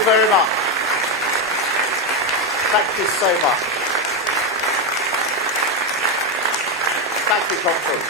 you very much. Thank you so much. Thank you, conference.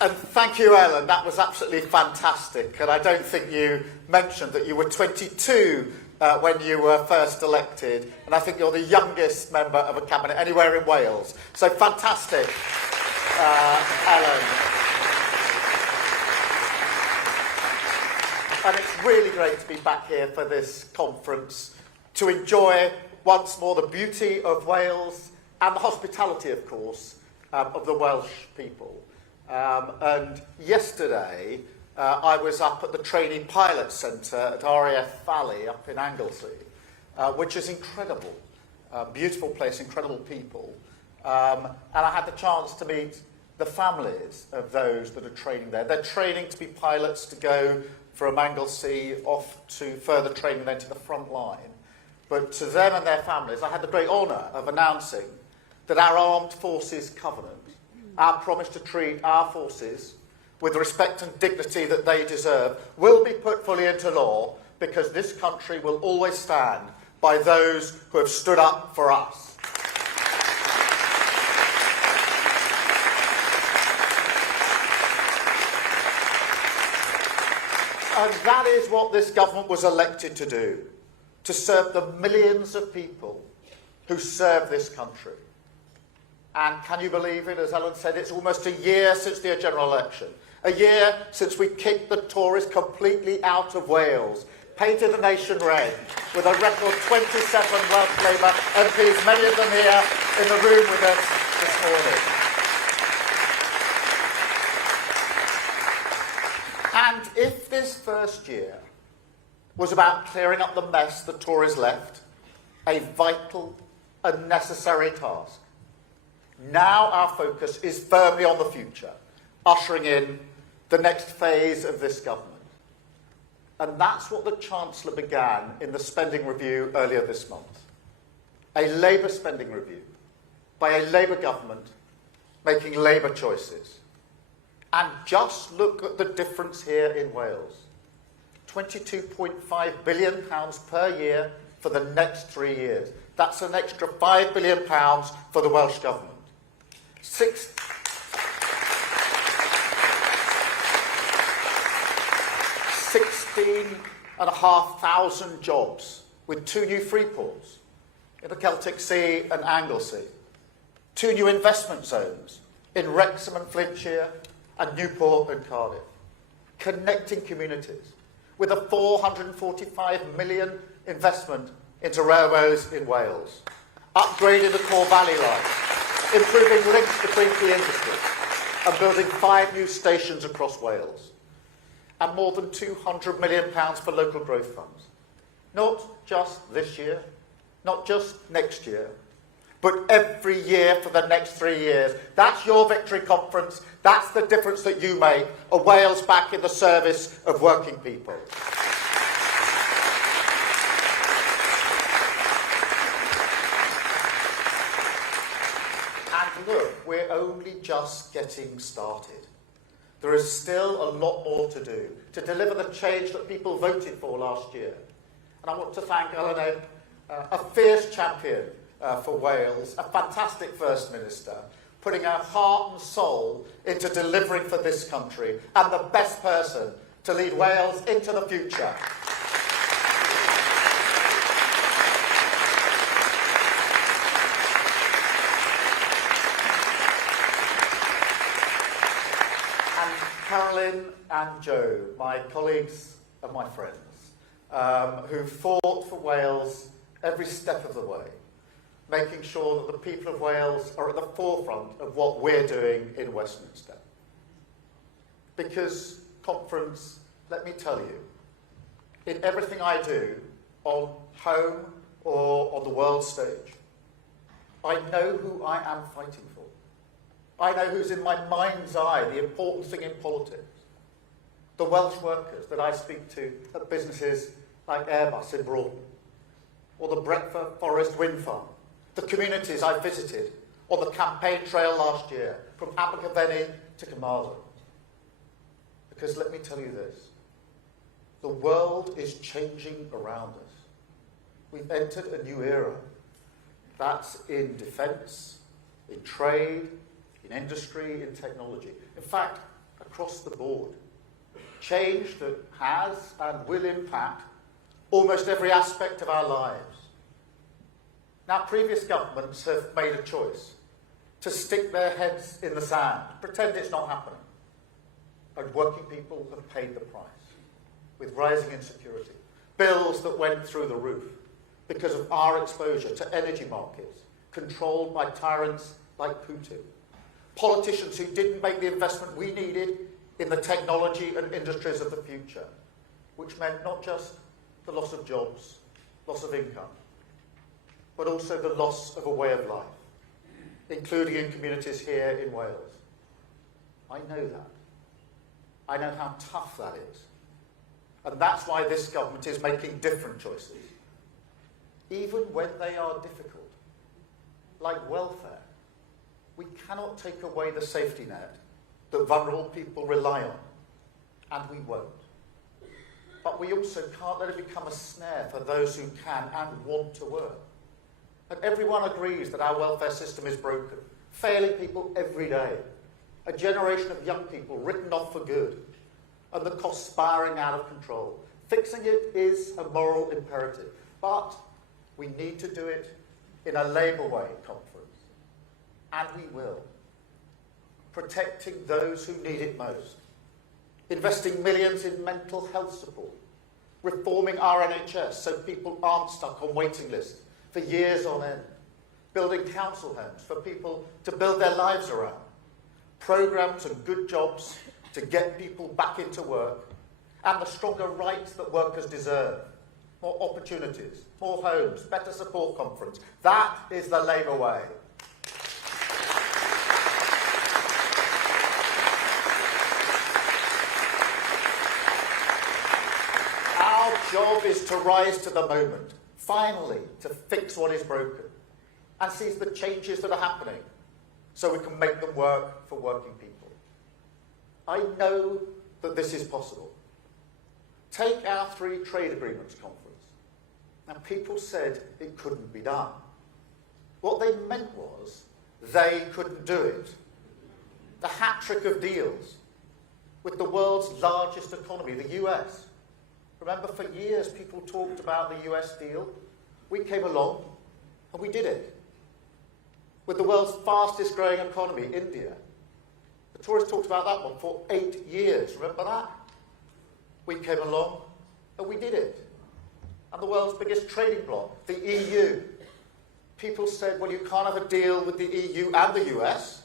And thank you, Ellen. That was absolutely fantastic. And I don't think you mentioned that you were 22 when you were first elected. And I think you're the youngest member of a cabinet anywhere in Wales. So fantastic, Ellen. And it's really great to be back here for this conference, to enjoy once more the beauty of Wales and the hospitality, of course, of the Welsh people. And yesterday, I was up at the Trainee Pilot Centre at RAF Valley up in Anglesey, which is incredible. Beautiful place, incredible people. And I had the chance to meet the families of those that are training there. They're training to be pilots to go from Anglesey off to further training then to the front line. But to them and their families, I had the great honour of announcing that our Armed Forces Covenant, our promise to treat our forces with the respect and dignity that they deserve, will be put fully into law, because this country will always stand by those who have stood up for us. And that is what this government was elected to do, to serve the millions of people who serve this country. And can you believe it, as Ellen said, it's almost a year since the general election. A year since we kicked the Tories completely out of Wales, painted the nation red, with a record 27 Welsh Labour MPs, many of them here in the room with us this morning. And if this first year was about clearing up the mess the Tories left, a vital and necessary task, now our focus is firmly on the future, ushering in the next phase of this government. And that's what the Chancellor began in the spending review earlier this month. A Labour spending review by a Labour government making Labour choices. And just look at the difference here in Wales. £22.5 billion per year for the next 3 years. That's an extra £5 billion for the Welsh Government. 16,500 jobs, with 2 new free ports in the Celtic Sea and Anglesey, 2 new investment zones in Wrexham and Flintshire and Newport and Cardiff, connecting communities with a £445 million investment into railways in Wales, upgrading the Core Valley Line, improving links between key industries, and building 5 new stations across Wales, and more than £200 million for local growth funds. Not just this year, not just next year, but every year for the next 3 years. That's your victory, conference. That's the difference that you make. A Wales back in the service of working people. And look, we're only just getting started. There is still a lot more to do to deliver the change that people voted for last year. And I want to thank Eleanor, a fierce champion for Wales, a fantastic First Minister, putting her heart and soul into delivering for this country, and the best person to lead Wales into the future. Carolyn and Joe, my colleagues and my friends, who fought for Wales every step of the way, making sure that the people of Wales are at the forefront of what we're doing in Westminster. Because, conference, let me tell you, in everything I do, on home or on the world stage, I know who I am fighting for. I know who's in my mind's eye, the important thing in politics. The Welsh workers that I speak to at businesses like Airbus in Broughton, or the Brentford Forest Wind Farm, the communities I visited on the campaign trail last year, from Abergavenny to Carmarthen. Because let me tell you this, The world is changing around us. We've entered a new era. That's in defence, in trade, in industry, in technology. In fact, across the board. Change that has and will impact almost every aspect of our lives. Now, previous governments have made a choice to stick their heads in the sand, pretend it's not happening. And working people have paid the price with rising insecurity, bills that went through the roof because of our exposure to energy markets controlled by tyrants like Putin, politicians who didn't make the investment we needed in the technology and industries of the future, which meant not just the loss of jobs, loss of income, but also the loss of a way of life, including in communities here in Wales. I know that. I know how tough that is. And that's why this government is making different choices, even when they are difficult, like welfare. We cannot take away the safety net that vulnerable people rely on, and we won't. But we also can't let it become a snare for those who can and want to work. And everyone agrees that our welfare system is broken, failing people every day. A generation of young people written off for good, and the costs spiralling out of control. Fixing it is a moral imperative, but we need to do it in a Labour way, conference. And we will. Protecting those who need it most. Investing millions in mental health support. Reforming our NHS so people aren't stuck on waiting lists for years on end. Building council homes for people to build their lives around. Programmes and good jobs to get people back into work, and the stronger rights that workers deserve. More opportunities, more homes, better support conference. That is the Labour way. Our job is to rise to the moment, finally, to fix what is broken, and seize the changes that are happening so we can make them work for working people. I know that this is possible. Take our 3 trade agreements conference. Now, people said it couldn't be done. What they meant was they couldn't do it. The hat-trick of deals with the world's largest economy, the US. Remember, for years people talked about the US deal. We came along and we did it. With the world's fastest growing economy, India. The Tories talked about that one for 8 years. Remember that? We came along and we did it. And the world's biggest trading bloc, the EU. People said, well, you can't have a deal with the EU and the US.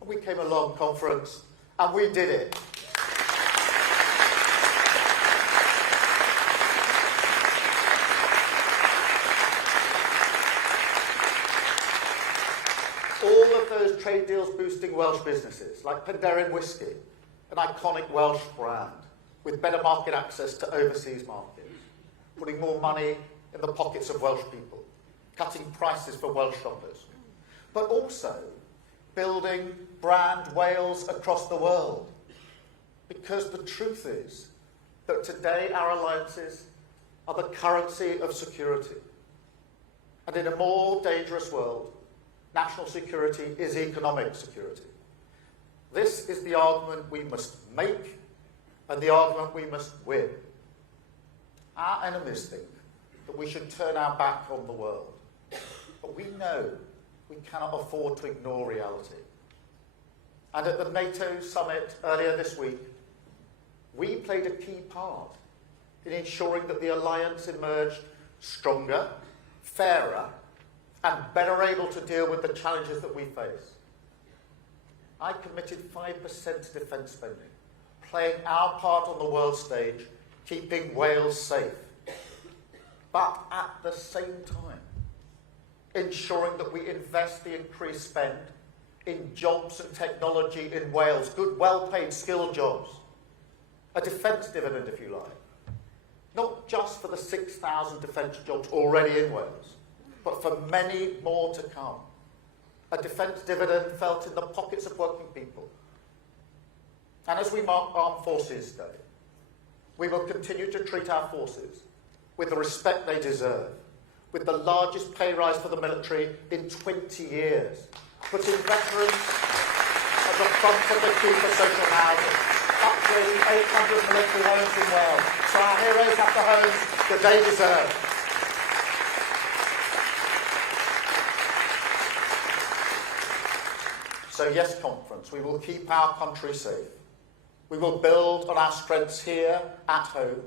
And we came along, conference, and we did it. All of those trade deals boosting Welsh businesses, like Penderyn Whisky, an iconic Welsh brand, with better market access to overseas markets, putting more money in the pockets of Welsh people, cutting prices for Welsh shoppers, but also building brand Wales across the world. Because the truth is that today our alliances are the currency of security. And in a more dangerous world, national security is economic security. This is the argument we must make and the argument we must win. Our enemies think that we should turn our back on the world. But we know we cannot afford to ignore reality. And at the NATO summit earlier this week, we played a key part in ensuring that the alliance emerged stronger, fairer, and better able to deal with the challenges that we face. I committed 5% to defence spending, playing our part on the world stage, keeping Wales safe. But at the same time, ensuring that we invest the increased spend in jobs and technology in Wales, good, well-paid, skilled jobs. A defence dividend, if you like. Not just for the 6,000 defence jobs already in Wales, but for many more to come. A defence dividend felt in the pockets of working people. And as we mark Armed Forces Day, We will continue to treat our forces with the respect they deserve, with the largest pay rise for the military in 20 years, putting veterans at the front of the queue for social housing, upgrading 800 military homes in Wales, so our heroes have the homes that they deserve. So yes, conference, we will keep our country safe. We will build on our strengths here at home.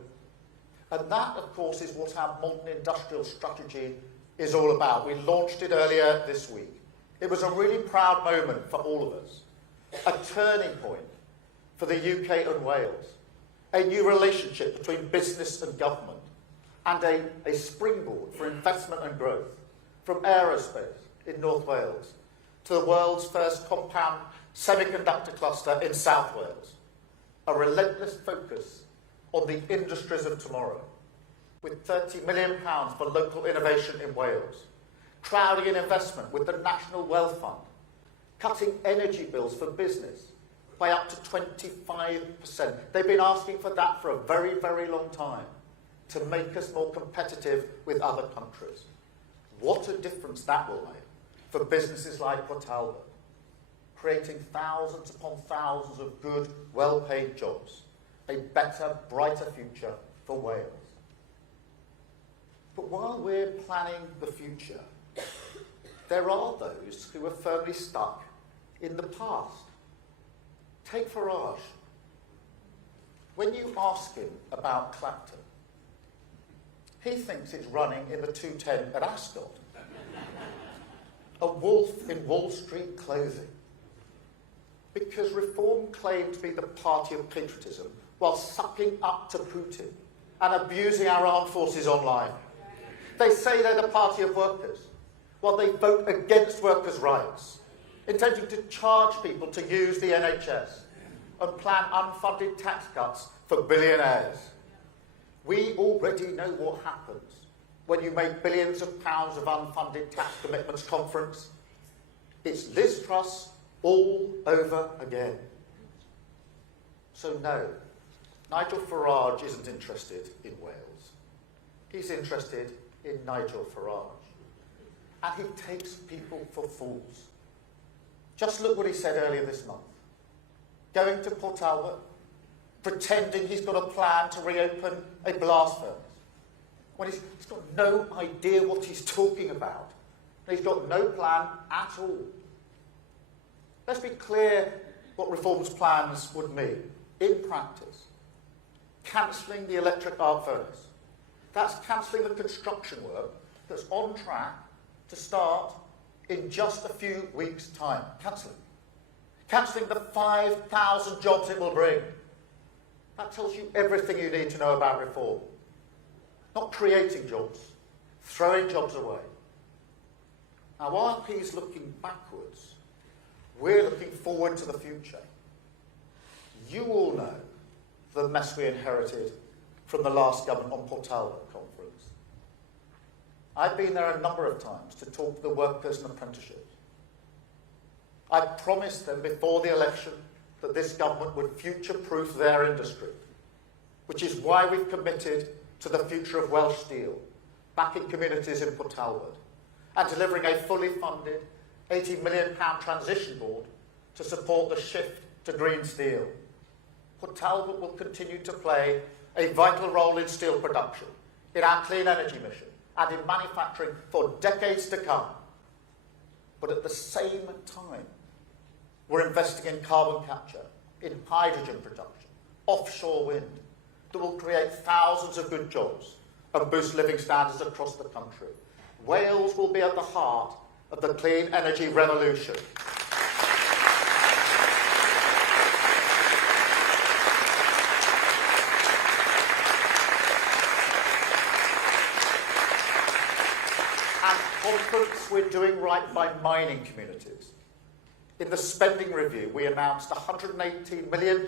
And that, of course, is what our modern industrial strategy is all about. We launched it earlier this week. It was a really proud moment for all of us, a turning point for the UK and Wales, a new relationship between business and government, and a springboard for investment and growth, from aerospace in North Wales to the world's first compound semiconductor cluster in South Wales, a relentless focus on the industries of tomorrow, with £30 million for local innovation in Wales, crowding in investment with the National Wealth Fund, cutting energy bills for business by up to 25%. They've been asking for that for a very, very long time to make us more competitive with other countries. What a difference that will make for businesses like Port Talbot, creating thousands upon thousands of good, well-paid jobs, a better, brighter future for Wales. But while we're planning the future, there are those who are firmly stuck in the past. Take Farage. When you ask him about Clapton, he thinks it's running in the 210 at Ascot. A wolf in Wall Street clothing. Because Reform claimed to be the party of patriotism while sucking up to Putin and abusing our armed forces online. They say they're the party of workers while they vote against workers' rights, intending to charge people to use the NHS and plan unfunded tax cuts for billionaires. We already know what happens when you make billions of pounds of unfunded tax commitments, conference. It's Liz Truss all over again. So no, Nigel Farage isn't interested in Wales. He's interested in Nigel Farage. And he takes people for fools. Just look what he said earlier this month. Going to Port Talbot, pretending he's got a plan to reopen a blast furnace, when he's got no idea what he's talking about. He's got no plan at all. Let's be clear what Reform's plans would mean. In practice, cancelling the electric arc furnace. That's cancelling the construction work that's on track to start in just a few weeks' time. Cancelling the 5,000 jobs it will bring. That tells you everything you need to know about Reform. Not creating jobs, throwing jobs away. Now, while he's looking backwards, we're looking forward to the future. You all know the mess we inherited from the last government on Port Talbot conference. I've been there a number of times to talk to the workers and apprenticeships. I promised them before the election that this government would future-proof their industry, which is why we've committed to the future of Welsh steel, backing communities in Port Talbot, and delivering a fully funded £80 million transition board to support the shift to green steel. Port Talbot will continue to play a vital role in steel production, in our clean energy mission, and in manufacturing for decades to come. But at the same time, we're investing in carbon capture, in hydrogen production, offshore wind, that will create thousands of good jobs and boost living standards across the country. Wales will be at the heart of the clean energy revolution. And conference, we're doing right by mining communities. In the spending review, we announced £118 million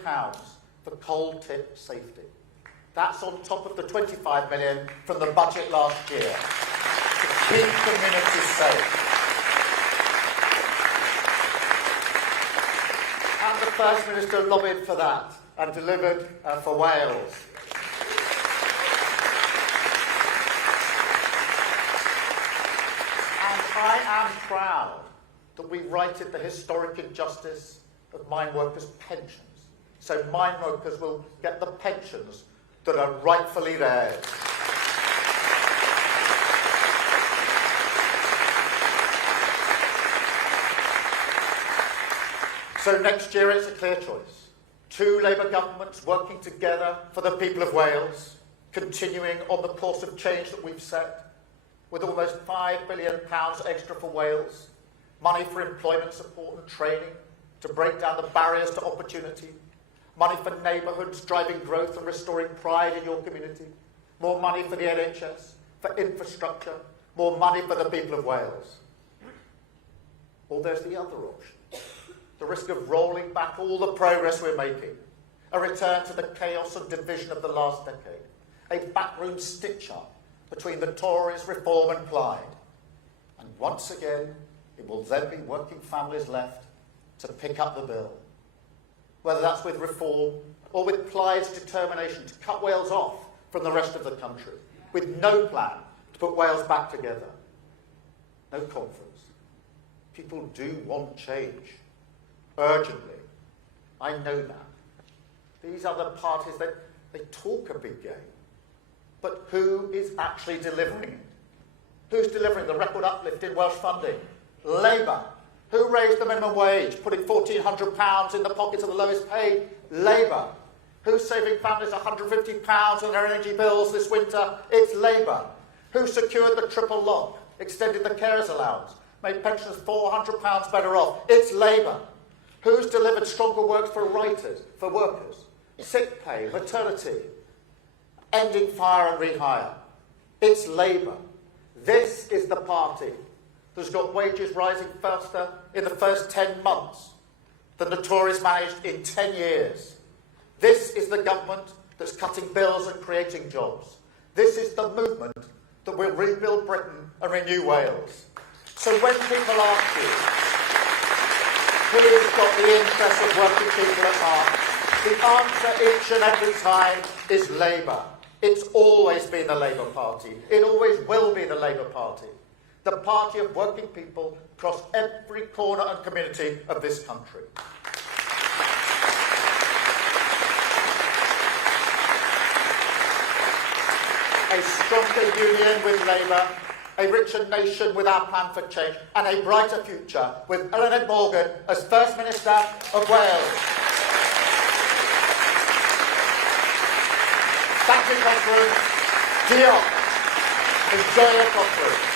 for coal tip safety. That's on top of the £25 million from the budget last year to keep communities safe. And the First Minister lobbied for that and delivered for Wales. proud that we righted the historic injustice of mine workers' pensions. So mine workers will get the pensions that are rightfully theirs. So next year it's a clear choice. 2 Labour governments working together for the people of Wales, continuing on the course of change that we've set, with almost £5 billion extra for Wales, money for employment support and training to break down the barriers to opportunity, money for neighbourhoods driving growth and restoring pride in your community, more money for the NHS, for infrastructure, more money for the people of Wales. Or there's the other option. The risk of rolling back all the progress we're making, a return to the chaos and division of the last decade, a backroom stitch-up between the Tories, Reform and Plaid. And once again, it will then be working families left to pick up the bill, whether that's with Reform or with Plaid's determination to cut Wales off from the rest of the country, with no plan to put Wales back together. No conference. People do want change. Urgently. I know that. These other parties, they talk a big game. But who is actually delivering it? Who's delivering the record uplift in Welsh funding? Labour. Who raised the minimum wage, putting £1,400 in the pockets of the lowest paid? Labour. Who's saving families £150 on their energy bills this winter? It's Labour. Who secured the triple lock, extended the carers allowance, made pensioners £400 better off? It's Labour. Who's delivered stronger work for writers, for workers? Sick pay, maternity, ending fire and rehire. It's Labour. This is the party that's got wages rising faster in the first 10 months than the Tories managed in 10 years. This is the government that's cutting bills and creating jobs. This is the movement that will rebuild Britain and renew Wales. So when people ask you, who's got the interests of working people at heart? The answer each and every time is Labour. It's always been the Labour Party. It always will be the Labour Party. The party of working people across every corner and community of this country. A stronger union with Labour, a richer nation with our plan for change, and a brighter future with Eluned Morgan as First Minister of Wales. Thank you, Conference. Diolch. Enjoy your conference.